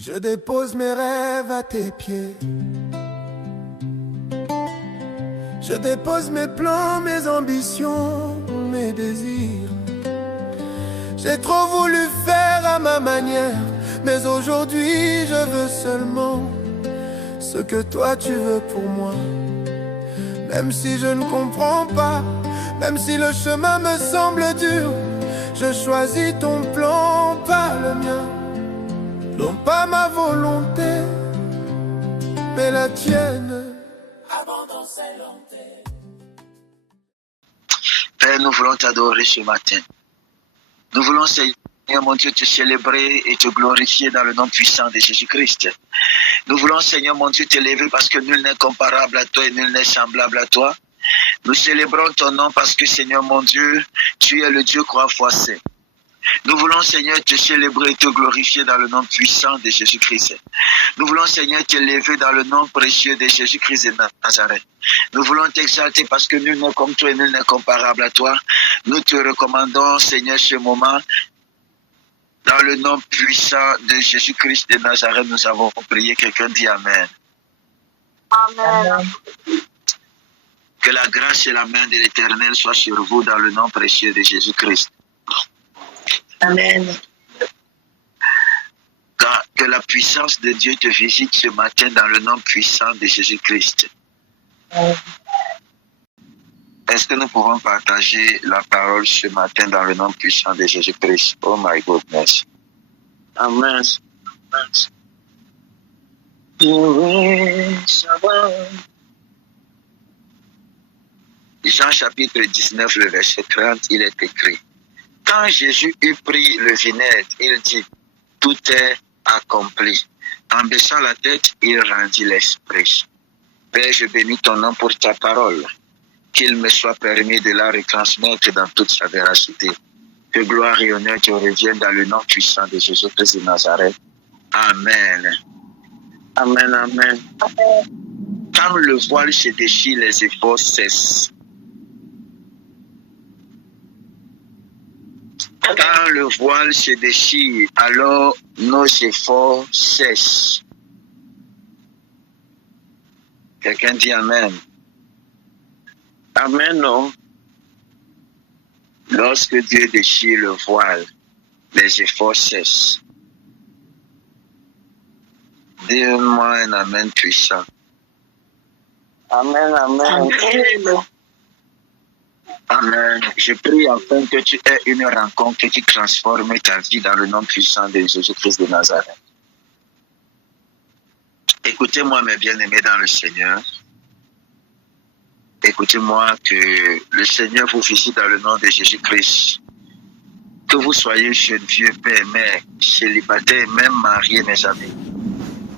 Je dépose mes rêves à tes pieds. Je dépose mes plans, mes ambitions, mes désirs. J'ai trop voulu faire à ma manière, mais aujourd'hui je veux seulement ce que toi tu veux pour moi. Même si je ne comprends pas, même si le chemin me semble dur, je choisis ton plan, pas le mien. Non pas ma volonté, mais la tienne. Père, nous voulons t'adorer ce matin. Nous voulons, Seigneur mon Dieu, te célébrer et te glorifier dans le nom puissant de Jésus-Christ. Nous voulons, Seigneur mon Dieu, t'élever parce que nul n'est comparable à toi et nul n'est semblable à toi. Nous célébrons ton nom parce que, Seigneur mon Dieu, tu es le Dieu croix foissé. Nous voulons, Seigneur, te célébrer et te glorifier dans le nom puissant de Jésus-Christ. Nous voulons, Seigneur, t'élever dans le nom précieux de Jésus-Christ de Nazareth. Nous voulons t'exalter parce que nul n'est comme toi et nul n'est comparable à toi. Nous te recommandons, Seigneur, ce moment. Dans le nom puissant de Jésus-Christ de Nazareth, nous avons prié. Quelqu'un dit Amen. Amen. Que la grâce et la main de l'Éternel soient sur vous dans le nom précieux de Jésus-Christ. Amen. Que la puissance de Dieu te visite ce matin dans le nom puissant de Jésus-Christ. Est-ce que nous pouvons partager la parole ce matin dans le nom puissant de Jésus-Christ? Oh my goodness. Amen. Jean chapitre 19, le verset 30, il est écrit. Quand Jésus eut pris le vinaigre, il dit, tout est accompli. En baissant la tête, il rendit l'esprit. Père, je bénis ton nom pour ta parole. Qu'il me soit permis de la retransmettre dans toute sa véracité. Que gloire et honneur te reviennent dans le nom puissant de Jésus-Christ de Nazareth. Amen. Amen, amen. Quand le voile se déchire, les efforts cessent. Quand le voile se déchire, alors nos efforts cessent. Quelqu'un dit Amen. Amen, non? Lorsque Dieu déchire le voile, les efforts cessent. Dis-moi un Amen puissant. Amen, amen. Amen. Amen. Je prie afin que tu aies une rencontre qui transforme ta vie dans le nom puissant de Jésus-Christ de Nazareth. Écoutez-moi, mes bien-aimés dans le Seigneur. Écoutez-moi, que le Seigneur vous visite dans le nom de Jésus-Christ. Que vous soyez jeune, vieux, père, mère, célibataire, même marié, mes amis.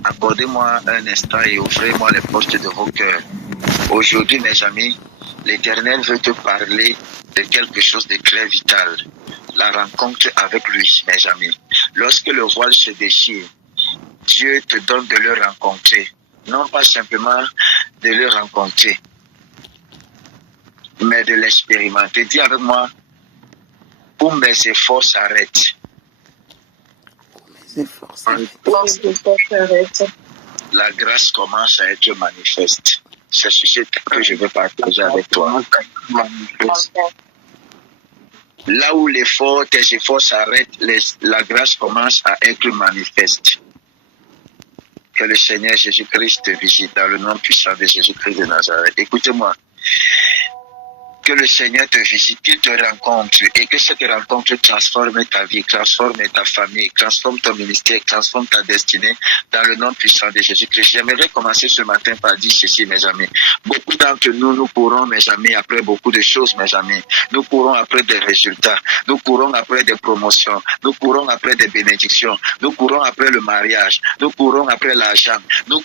Accordez-moi un instant et ouvrez-moi les portes de vos cœurs. Aujourd'hui, mes amis, l'Éternel veut te parler de quelque chose de très vital. La rencontre avec lui, mes amis. Lorsque le voile se déchire, Dieu te donne de le rencontrer. Non pas simplement de le rencontrer, mais de l'expérimenter. Dis avec moi, où mes efforts s'arrêtent. La grâce commence à être manifeste. C'est ce que je veux partager avec toi. Là où tes efforts s'arrêtent, la grâce commence à être manifeste. Que le Seigneur Jésus-Christ te visite dans le nom puissant de Jésus-Christ de Nazareth. Écoutez-moi. Que le Seigneur te visite, qu'il te rencontre et que cette rencontre transforme ta vie, transforme ta famille, transforme ton ministère, transforme ta destinée dans le nom puissant de Jésus-Christ. J'aimerais commencer ce matin par dire ceci, mes amis. Beaucoup d'entre nous, nous courons, mes amis, après beaucoup de choses, mes amis. Nous courons après des résultats. Nous courons après des promotions. Nous courons après des bénédictions. Nous courons après le mariage. Nous courons après l'argent. Nous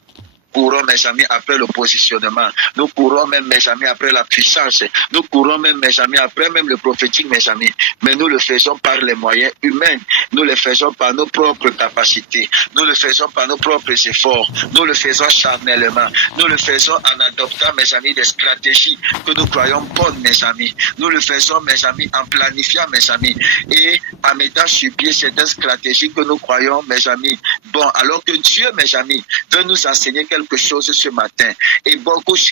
courons, mes amis, après le positionnement. Nous courons même, mes amis, après la puissance. Nous courons même, mes amis, après même le prophétique, mes amis. Mais nous le faisons par les moyens humains. Nous le faisons par nos propres capacités. Nous le faisons par nos propres efforts. Nous le faisons charnellement. Nous le faisons en adoptant, mes amis, des stratégies que nous croyons bonnes, mes amis. Nous le faisons, mes amis, en planifiant, mes amis, et en mettant sur pied certaines stratégies que nous croyons, mes amis. Bon, alors que Dieu, mes amis, veut nous enseigner quelque chose ce matin, et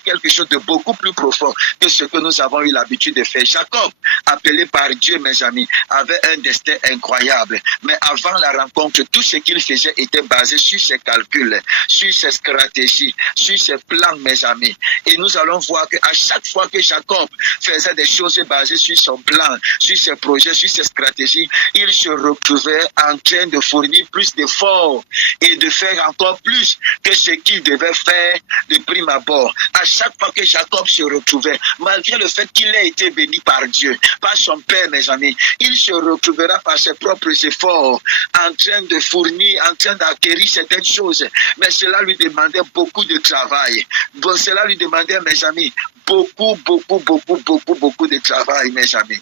quelque chose de beaucoup plus profond que ce que nous avons eu l'habitude de faire. Jacob, appelé par Dieu, mes amis, avait un destin incroyable, mais avant la rencontre, tout ce qu'il faisait était basé sur ses calculs, sur ses stratégies, sur ses plans, mes amis. Et nous allons voir qu'à chaque fois que Jacob faisait des choses basées sur son plan, sur ses projets, sur ses stratégies, il se retrouvait en train de fournir plus d'efforts et de faire encore plus que ce qu'il devait faire de prime abord. À chaque fois que Jacob se retrouvait, malgré le fait qu'il ait été béni par Dieu, par son père, mes amis, il se retrouvera par ses propres efforts en train de fournir, en train d'acquérir certaines choses. Mais cela lui demandait beaucoup de travail. Bon, cela lui demandait, mes amis, beaucoup de travail, mes amis.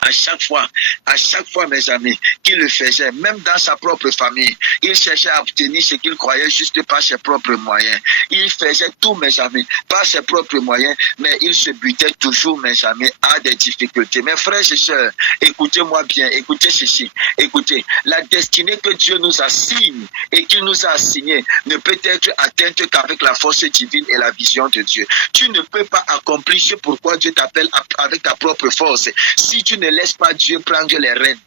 À chaque fois, mes amis, qu'il le faisait, même dans sa propre famille, il cherchait à obtenir ce qu'il croyait juste par ses propres moyens. Il faisait tout, mes amis, par ses propres moyens, mais il se butait toujours, mes amis, à des difficultés. Mes frères et sœurs, écoutez-moi bien, écoutez ceci, écoutez, la destinée que Dieu nous assigne et qu'il nous a assignée ne peut être atteinte qu'avec la force divine et la vision de Dieu. Tu ne peux pas accomplir ce pourquoi Dieu t'appelle avec ta propre force. Si tu ne laisse pas Dieu prendre les rênes.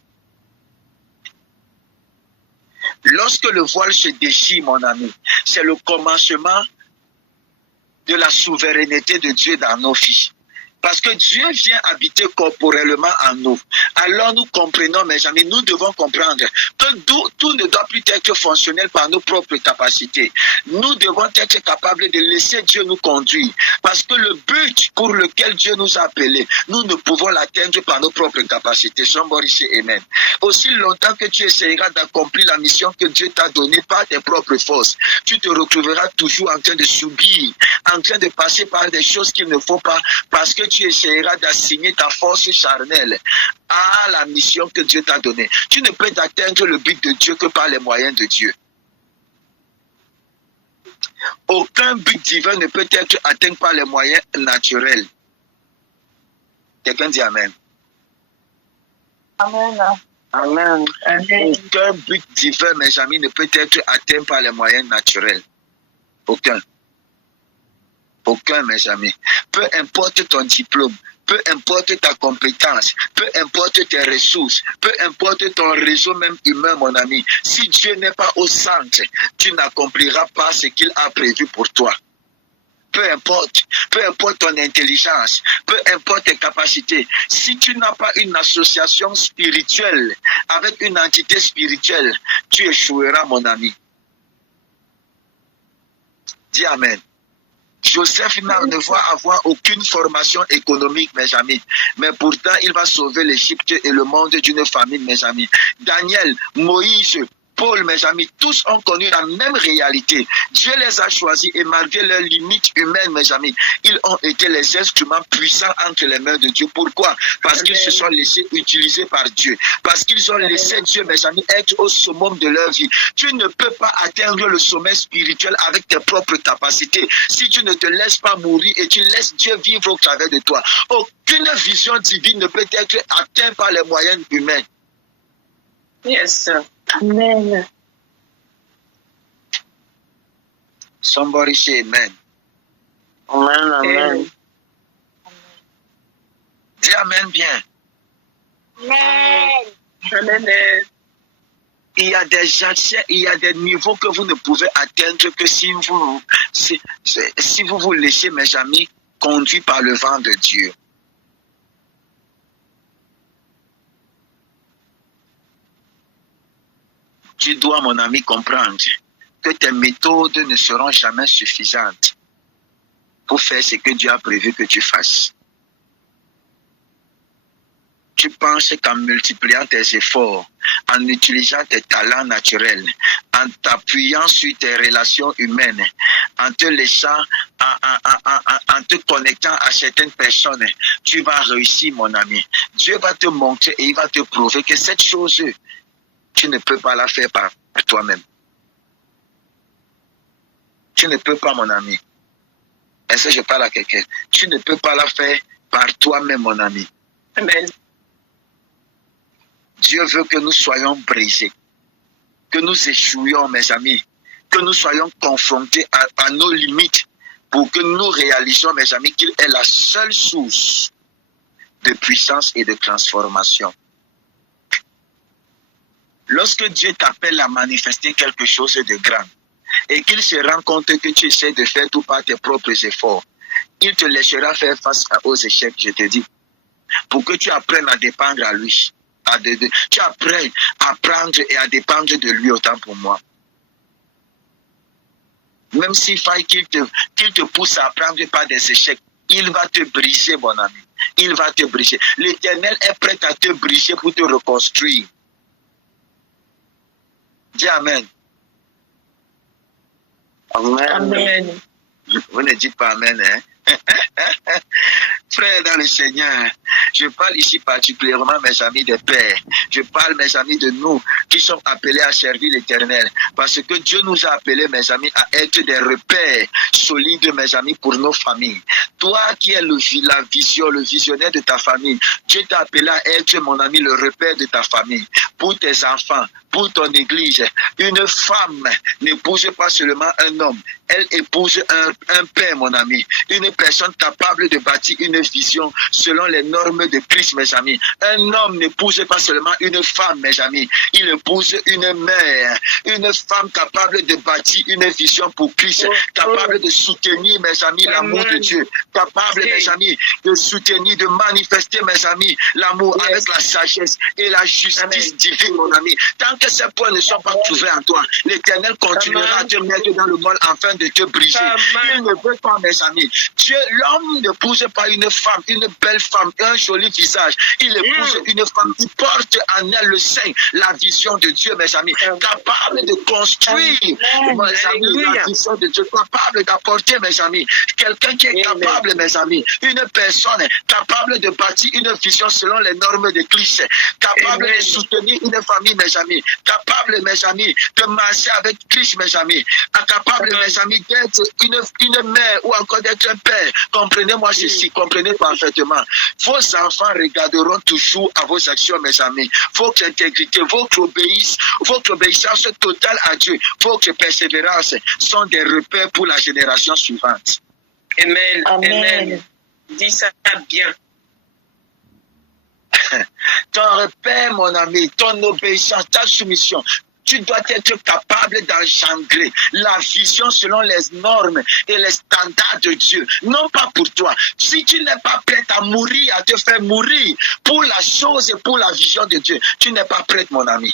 Lorsque le voile se déchire, mon ami, c'est le commencement de la souveraineté de Dieu dans nos vies. Parce que Dieu vient habiter corporellement en nous. Alors nous comprenons, mes amis, nous devons comprendre que tout ne doit plus être fonctionnel par nos propres capacités. Nous devons être capables de laisser Dieu nous conduire. Parce que le but pour lequel Dieu nous a appelés, nous ne pouvons l'atteindre par nos propres capacités. Somebody say amen. Aussi longtemps que tu essaieras d'accomplir la mission que Dieu t'a donnée par tes propres forces, tu te retrouveras toujours en train de subir, en train de passer par des choses qu'il ne faut pas, parce que tu essaieras d'assigner ta force charnelle à la mission que Dieu t'a donnée. Tu ne peux atteindre le but de Dieu que par les moyens de Dieu. Aucun but divin ne peut être atteint par les moyens naturels. Quelqu'un dit Amen. Amen. Amen. Aucun but divin, mes amis, ne peut être atteint par les moyens naturels. Aucun. Aucun, mes amis. Peu importe ton diplôme, peu importe ta compétence, peu importe tes ressources, peu importe ton réseau même humain, mon ami, si Dieu n'est pas au centre, tu n'accompliras pas ce qu'il a prévu pour toi. Peu importe ton intelligence, peu importe tes capacités, si tu n'as pas une association spirituelle avec une entité spirituelle, tu échoueras, mon ami. Dis Amen. Joseph ne va avoir aucune formation économique, mes amis. Mais pourtant, il va sauver l'Égypte et le monde d'une famine, mes amis. Daniel, Moïse, Paul, mes amis, tous ont connu la même réalité. Dieu les a choisis et malgré leurs limites humaines, mes amis, ils ont été les instruments puissants entre les mains de Dieu. Pourquoi? Parce qu'ils se sont laissés utiliser par Dieu. Parce qu'ils ont laissé Dieu, mes amis, être au summum de leur vie. Tu ne peux pas atteindre le sommet spirituel avec tes propres capacités si tu ne te laisses pas mourir et tu laisses Dieu vivre au travers de toi. Aucune vision divine ne peut être atteinte par les moyens humains. Yes. Amen. Somebody say amen. Amen. Amen. Dis amen bien. Amen. Amen. Il y a des accès, il y a des niveaux que vous ne pouvez atteindre que si vous vous laissez, mes amis, conduire par le vent de Dieu. Tu dois, mon ami, comprendre que tes méthodes ne seront jamais suffisantes pour faire ce que Dieu a prévu que tu fasses. Tu penses qu'en multipliant tes efforts, en utilisant tes talents naturels, en t'appuyant sur tes relations humaines, en te laissant, en te connectant à certaines personnes, tu vas réussir, mon ami. Dieu va te montrer et il va te prouver que cette chose, tu ne peux pas la faire par toi-même. Tu ne peux pas, mon ami. Est-ce que je parle à quelqu'un? Tu ne peux pas la faire par toi-même, mon ami. Amen. Dieu veut que nous soyons brisés, que nous échouions, mes amis, que nous soyons confrontés à nos limites pour que nous réalisions, mes amis, qu'il est la seule source de puissance et de transformation. Lorsque Dieu t'appelle à manifester quelque chose de grand et qu'il se rend compte que tu essaies de faire tout par tes propres efforts, il te laissera faire face aux échecs, je te dis, pour que tu apprennes à dépendre à lui. Tu apprennes à prendre et à dépendre de lui autant pour moi. Même s'il faille qu'il te pousse à apprendre par des échecs, il va te briser, mon ami. Il va te briser. L'Éternel est prêt à te briser pour te reconstruire. Dis Amen. Amen. Amen. Vous ne dites pas Amen, hein? Frères dans le Seigneur, je parle ici particulièrement, mes amis de pères. Je parle, mes amis, de nous qui sommes appelés à servir l'Éternel. Parce que Dieu nous a appelés, mes amis, à être des repères solides, mes amis, pour nos familles. Toi qui es la vision, le visionnaire de ta famille, Dieu t'a appelé à être, mon ami, le repère de ta famille. Pour tes enfants, pour ton église. Une femme n'épouse pas seulement un homme, elle épouse un père, mon ami. Une personne capable de bâtir une vision selon les normes de Christ, mes amis. Un homme n'épouse pas seulement une femme, mes amis. Il épouse une mère, une femme capable de bâtir une vision pour Christ, capable de soutenir, mes amis, l'amour de Dieu, capable, mes amis, de soutenir, de manifester, mes amis, l'amour avec la sagesse et la justice divine, mon ami. Tant que ces points ne sont pas trouvés en toi, l'Éternel continuera à te mettre dans le monde afin de te briser. Il ne veut pas, mes amis. Dieu, l'homme n'épouse pas une femme, une belle femme, un joli visage. Il épouse une femme qui porte en elle le sein, la vision de Dieu, mes amis, capable de construire, mes amis, la vision de Dieu, capable d'apporter, mes amis, quelqu'un qui est capable, mes amis, une personne capable de bâtir une vision selon les normes de Christ, capable de soutenir une famille, mes amis, capable, mes amis, de marcher avec Christ, mes amis, capable, mes amis, d'être une mère ou encore d'être un père. Comprenez-moi ceci, comprenez parfaitement. Vos enfants regarderont toujours à vos actions, mes amis. Votre intégrité, votre obéissance totale à Dieu, votre persévérance sont des repères pour la génération suivante. Amen. Amen. Amen. Dis ça bien. Ton repère, mon ami, ton obéissance, ta soumission, tu dois être capable d'engendrer la vision selon les normes et les standards de Dieu. Non pas pour toi. Si tu n'es pas prêt à mourir, à te faire mourir pour la chose et pour la vision de Dieu, tu n'es pas prête, mon ami.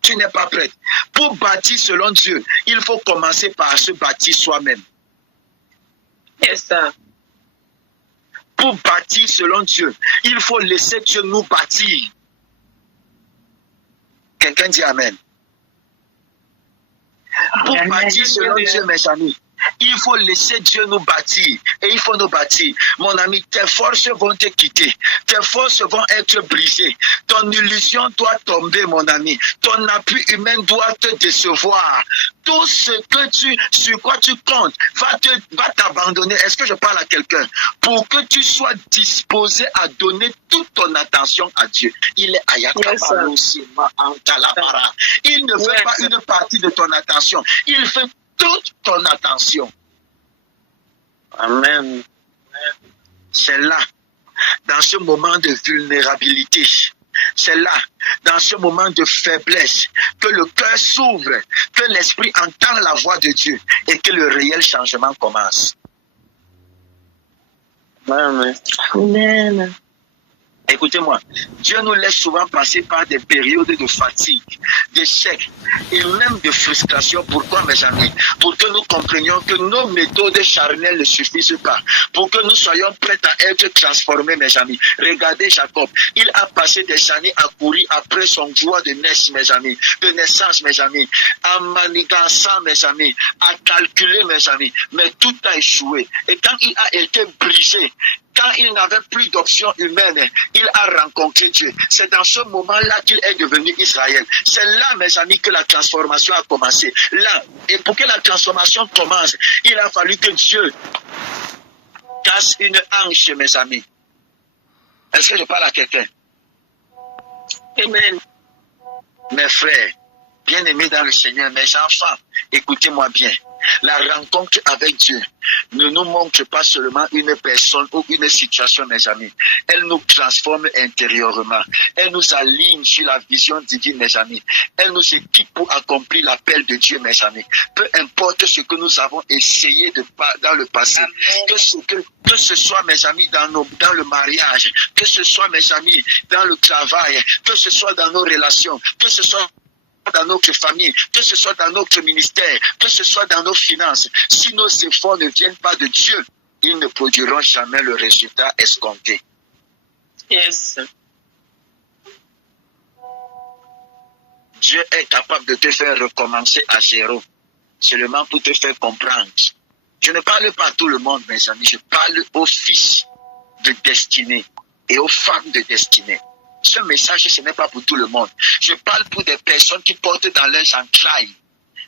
Tu n'es pas prête. Pour bâtir selon Dieu, il faut commencer par se bâtir soi-même. Yes, sir. Pour bâtir selon Dieu, il faut laisser Dieu nous bâtir. Quelqu'un dit Amen. Pour bâtir selon Dieu, mes amis, il faut laisser Dieu nous bâtir. Et il faut nous bâtir. Mon ami, tes forces vont te quitter. Tes forces vont être brisées. Ton illusion doit tomber, mon ami. Ton appui humain doit te décevoir. Tout ce que sur quoi tu comptes va t'abandonner. Est-ce que je parle à quelqu'un? Pour que tu sois disposé à donner toute ton attention à Dieu. Il est Ayakabara aussi, Antalabara. Il ne veut pas une partie de ton attention. Il fait toute ton attention. Amen. C'est là, dans ce moment de vulnérabilité, c'est là, dans ce moment de faiblesse, que le cœur s'ouvre, que l'esprit entend la voix de Dieu et que le réel changement commence. Amen. Amen. Écoutez-moi, Dieu nous laisse souvent passer par des périodes de fatigue, d'échec et même de frustration. Pourquoi, mes amis? Pour que nous comprenions que nos méthodes charnelles ne suffisent pas. Pour que nous soyons prêts à être transformés, mes amis. Regardez Jacob, il a passé des années à courir après son joie de naissance, mes amis, en manigançant, mes amis, à calculer, mes amis. Mais tout a échoué. Et quand il a été brisé, quand il n'avait plus d'option humaine, il a rencontré Dieu. C'est dans ce moment-là qu'il est devenu Israël. C'est là, mes amis, que la transformation a commencé. Là, et pour que la transformation commence, il a fallu que Dieu casse une hanche, mes amis. Est-ce que je parle à quelqu'un? Amen. Mes frères, bien-aimés dans le Seigneur, mes enfants, écoutez-moi bien. La rencontre avec Dieu ne nous montre pas seulement une personne ou une situation, mes amis. Elle nous transforme intérieurement. Elle nous aligne sur la vision divine, mes amis. Elle nous équipe pour accomplir l'appel de Dieu, mes amis. Peu importe ce que nous avons essayé dans le passé, que ce soit, mes amis, dans le mariage, que ce soit, mes amis, dans le travail, que ce soit dans nos relations, que ce soit dans notre famille, que ce soit dans notre ministère, que ce soit dans nos finances, si nos efforts ne viennent pas de Dieu, ils ne produiront jamais le résultat escompté. Yes. Dieu est capable de te faire recommencer à zéro, seulement pour te faire comprendre. Je ne parle pas à tout le monde, mes amis, je parle aux fils de destinée et aux femmes de destinée. Ce message, ce n'est pas pour tout le monde. Je parle pour des personnes qui portent dans leurs entrailles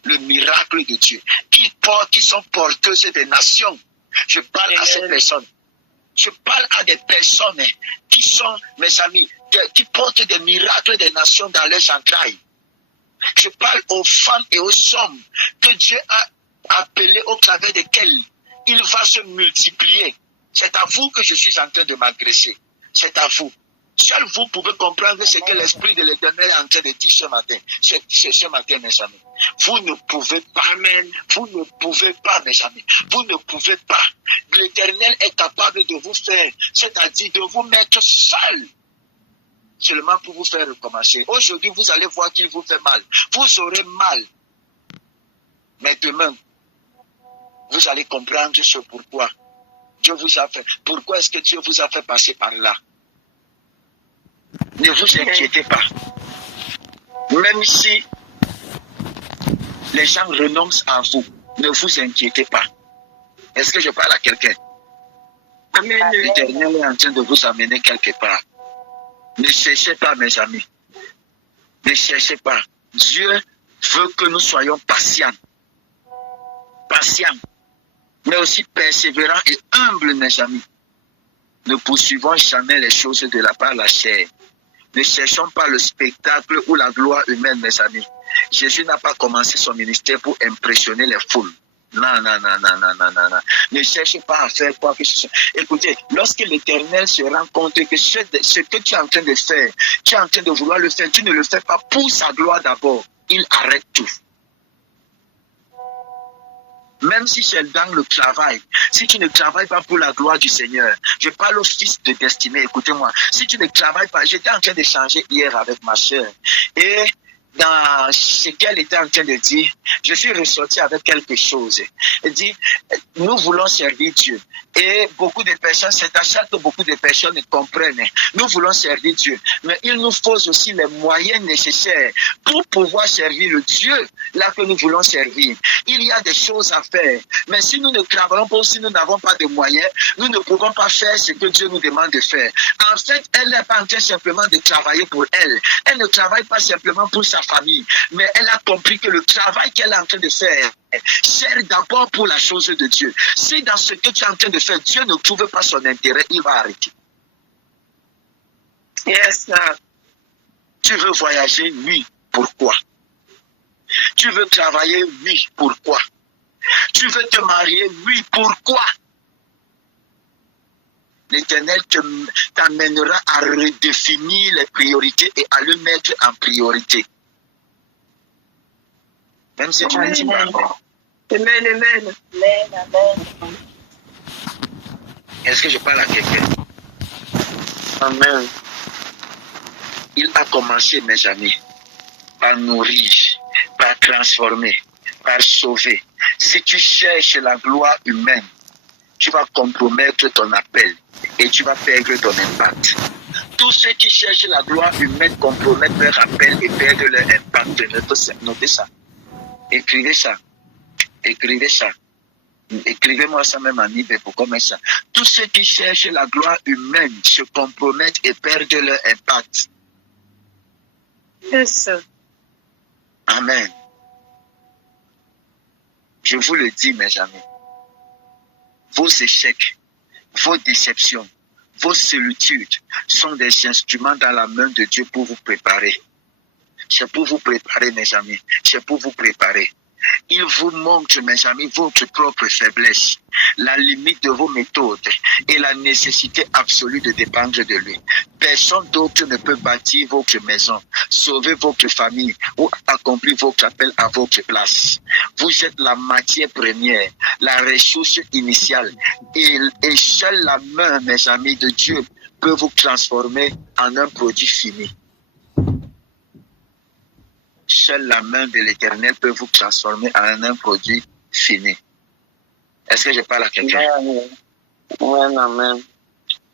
le miracle de Dieu, qui sont porteuses des nations. Je parle à ces personnes. Je parle à des personnes qui sont, mes amis, qui portent des miracles des nations dans leurs entrailles. Je parle aux femmes et aux hommes que Dieu a appelés au travers desquels il va se multiplier. C'est à vous que je suis en train de m'adresser. C'est à vous. Seul vous pouvez comprendre ce que l'Esprit de l'Éternel est en train de dire ce matin. Ce matin, mes amis. Vous ne pouvez pas, vous ne pouvez pas, mes amis. Vous ne pouvez pas. L'Éternel est capable de vous faire, c'est-à-dire de vous mettre seul. Seulement pour vous faire recommencer. Aujourd'hui, vous allez voir qu'il vous fait mal. Vous aurez mal. Mais demain, vous allez comprendre ce pourquoi Dieu vous a fait. Pourquoi est-ce que Dieu vous a fait passer par là? Ne vous inquiétez pas. Même si les gens renoncent à vous, ne vous inquiétez pas. Est-ce que je parle à quelqu'un? Amen. L'Éternel est en train de vous amener quelque part. Ne cherchez pas, mes amis. Ne cherchez pas. Dieu veut que nous soyons patients. Patients. Mais aussi persévérants et humbles, mes amis. Ne poursuivons jamais les choses de la part de la chair. Ne cherchons pas le spectacle ou la gloire humaine, mes amis. Jésus n'a pas commencé son ministère pour impressionner les foules. Non. Ne cherchez pas à faire quoi que ce soit. Écoutez, lorsque l'Éternel se rend compte que ce que tu es en train de faire, tu es en train de vouloir le faire, tu ne le fais pas pour sa gloire d'abord. Il arrête tout. Même si c'est dans le travail, si tu ne travailles pas pour la gloire du Seigneur, je parle aux fils de destinée, écoutez-moi, si tu ne travailles pas, j'étais en train d'échanger hier avec ma soeur, et dans ce qu'elle était en train de dire, je suis ressorti avec quelque chose. Elle dit, nous voulons servir Dieu. Et beaucoup de personnes, c'est à ça que beaucoup de personnes comprennent. Nous voulons servir Dieu. Mais il nous faut aussi les moyens nécessaires pour pouvoir servir le Dieu là que nous voulons servir. Il y a des choses à faire. Mais si nous ne travaillons pas, si nous n'avons pas de moyens, nous ne pouvons pas faire ce que Dieu nous demande de faire. En fait, elle n'est pas en train simplement de travailler pour elle. Elle ne travaille pas simplement pour sa famille. Mais elle a compris que le travail qu'elle est en train de faire sert d'abord pour la chose de Dieu. Si dans ce que tu es en train de faire, Dieu ne trouve pas son intérêt, il va arrêter. Yes, sir. Tu veux voyager? Oui. Pourquoi? Tu veux travailler? Oui. Pourquoi? Tu veux te marier? Oui. Pourquoi? L'Éternel t'amènera à redéfinir les priorités et à le mettre en priorité. Même si tu ne dis pas. Amen. Est-ce que je parle à quelqu'un? Amen. Il a commencé, mes amis, par nourrir, par transformer, par sauver. Si tu cherches la gloire humaine, tu vas compromettre ton appel et tu vas perdre ton impact. Tous ceux qui cherchent la gloire humaine compromettent leur appel et perdent leur impact. Notez ça. Écrivez ça. Écrivez ça. Écrivez-moi ça même en IB pour commencer ça. Tous ceux qui cherchent la gloire humaine se compromettent et perdent leur impact. Yes. Amen. Je vous le dis, mes amis. Vos échecs, vos déceptions, vos solitudes sont des instruments dans la main de Dieu pour vous préparer. C'est pour vous préparer, mes amis. C'est pour vous préparer. Il vous montre, mes amis, votre propre faiblesse, la limite de vos méthodes et la nécessité absolue de dépendre de lui. Personne d'autre ne peut bâtir votre maison, sauver votre famille ou accomplir votre appel à votre place. Vous êtes la matière première, la ressource initiale et seule la main, mes amis, de Dieu peut vous transformer en un produit fini. Seule la main de l'Éternel peut vous transformer en un produit fini. Est-ce que je parle à quelqu'un? Oui, amen.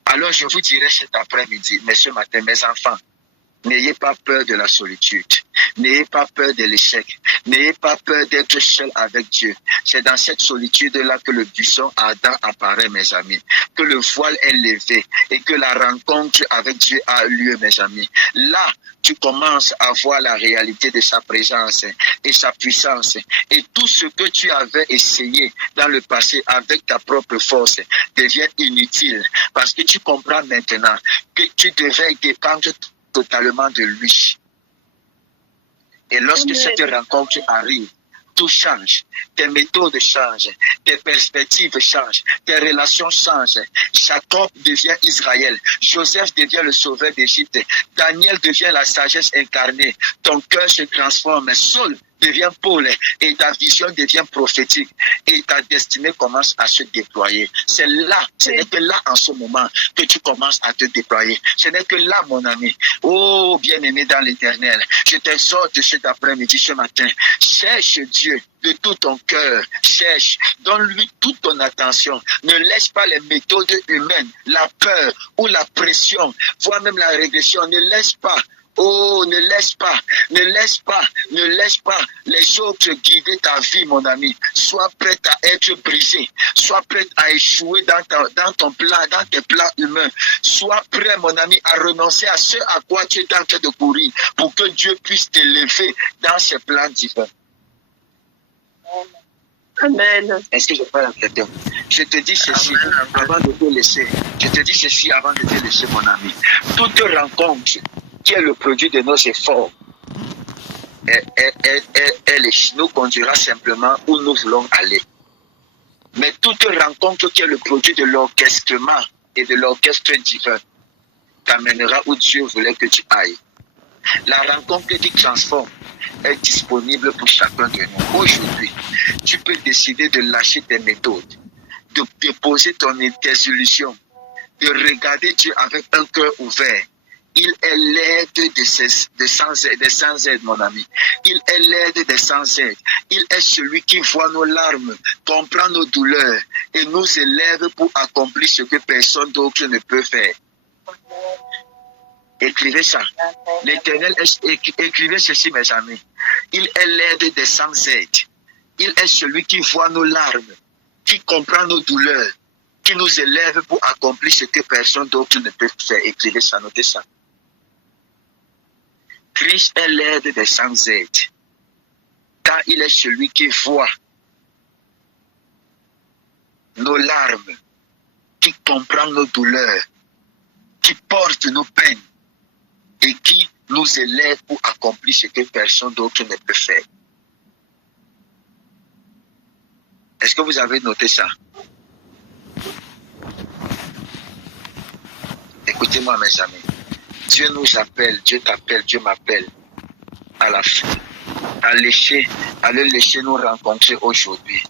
Alors je vous dirai cet après-midi, mais ce matin, mes enfants, n'ayez pas peur de la solitude. N'ayez pas peur de l'échec. N'ayez pas peur d'être seul avec Dieu. C'est dans cette solitude-là que le buisson ardent apparaît, mes amis. Que le voile est levé et que la rencontre avec Dieu a lieu, mes amis. Là, tu commences à voir la réalité de sa présence et sa puissance. Et tout ce que tu avais essayé dans le passé avec ta propre force devient inutile. Parce que tu comprends maintenant que tu devais dépendre totalement de lui. Et lorsque cette rencontre arrive, tout change. Tes méthodes changent, tes perspectives changent, tes relations changent. Jacob devient Israël, Joseph devient le sauveur d'Égypte, Daniel devient la sagesse incarnée. Ton cœur se transforme, Saul devient Paul et ta vision devient prophétique et ta destinée commence à se déployer. C'est là, ce n'est que là en ce moment que tu commences à te déployer. Ce n'est que là, mon ami. Oh, bien-aimé dans l'Éternel, je t'exhorte cet après-midi, ce matin, cherche Dieu de tout ton cœur, cherche, donne-lui toute ton attention. Ne laisse pas les méthodes humaines, la peur ou la pression, voire même la régression, ne laisse pas. Oh, ne laisse pas les autres guider ta vie, mon ami. Sois prête à être brisé. Sois prête à échouer dans ton plan, dans tes plans humains. Sois prêt, mon ami, à renoncer à ce à quoi tu es en train de courir pour que Dieu puisse t'élever dans ses plans divins. Amen. Est-ce que je parle à quelqu'un? Je te dis ceci avant de te laisser. Je te dis ceci avant de te laisser, mon ami. Toute rencontre qui est le produit de nos efforts, elle nous conduira simplement où nous voulons aller. Mais toute rencontre qui est le produit de l'orchestrement et de l'orchestre divin t'amènera où Dieu voulait que tu ailles. La rencontre qui transforme est disponible pour chacun de nous. Aujourd'hui, tu peux décider de lâcher tes méthodes, de déposer tes illusions, de regarder Dieu avec un cœur ouvert. Il est l'aide des sans aide, mon ami. Il est l'aide des sans aide. Il est celui qui voit nos larmes, comprend nos douleurs et nous élève pour accomplir ce que personne d'autre ne peut faire. Écrivez ça. L'Éternel, écrivez ceci, mes amis. Il est l'aide des sans aide. Il est celui qui voit nos larmes, qui comprend nos douleurs, qui nous élève pour accomplir ce que personne d'autre ne peut faire. Écrivez ça, notez ça. Christ est l'aide des sans aide, car il est celui qui voit nos larmes, qui comprend nos douleurs, qui porte nos peines et qui nous élève pour accomplir ce que personne d'autre ne peut faire. Est-ce que vous avez noté ça? Écoutez-moi, mes amis. Dieu nous appelle, Dieu t'appelle, Dieu m'appelle à la fin, à le laisser nous rencontrer aujourd'hui,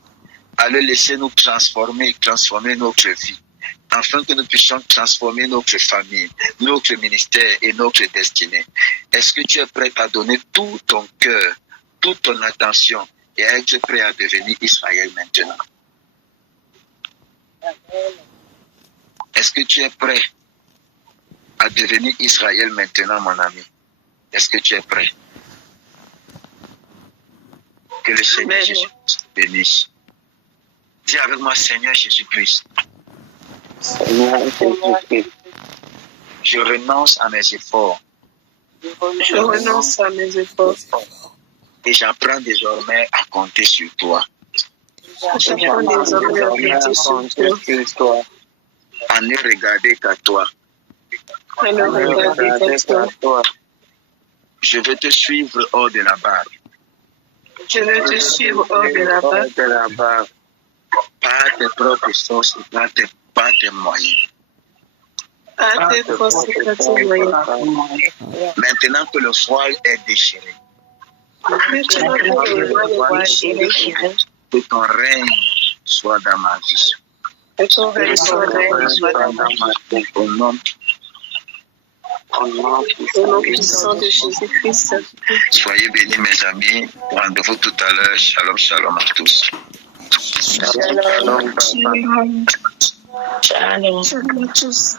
à le laisser nous transformer notre vie. afin que nous puissions transformer notre famille, notre ministère et notre destinée. Est-ce que tu es prêt à donner tout ton cœur, toute ton attention et à être prêt à devenir Israël maintenant? Est-ce que tu es prêt à devenir Israël maintenant, mon ami? Est-ce que tu es prêt? Que le Seigneur Jésus bénisse. Dis avec moi, Seigneur Jésus-Christ, Seigneur Jésus-Christ, je renonce à mes efforts je renonce à mes efforts. et j'apprends désormais à compter sur toi. J'apprends désormais à compter sur toi. À ne regarder qu'à toi. À ne regarder qu'à toi. Je veux te suivre hors de la barre. Je veux te suivre hors de la barre. Par tes propres forces et par tes moyens. À tes forces et à tes moyens. Maintenant que le voile est déchiré, Maintenant que le voile est déchiré, que ton règne soit dans ma vie. que ton règne soit dans ma vie. Au nom Au nom puissant de Jésus-Christ. soyez bénis, mes amis. Rendez-vous tout à l'heure. Shalom, shalom à tous. Shalom. Shalom. Shalom à tous.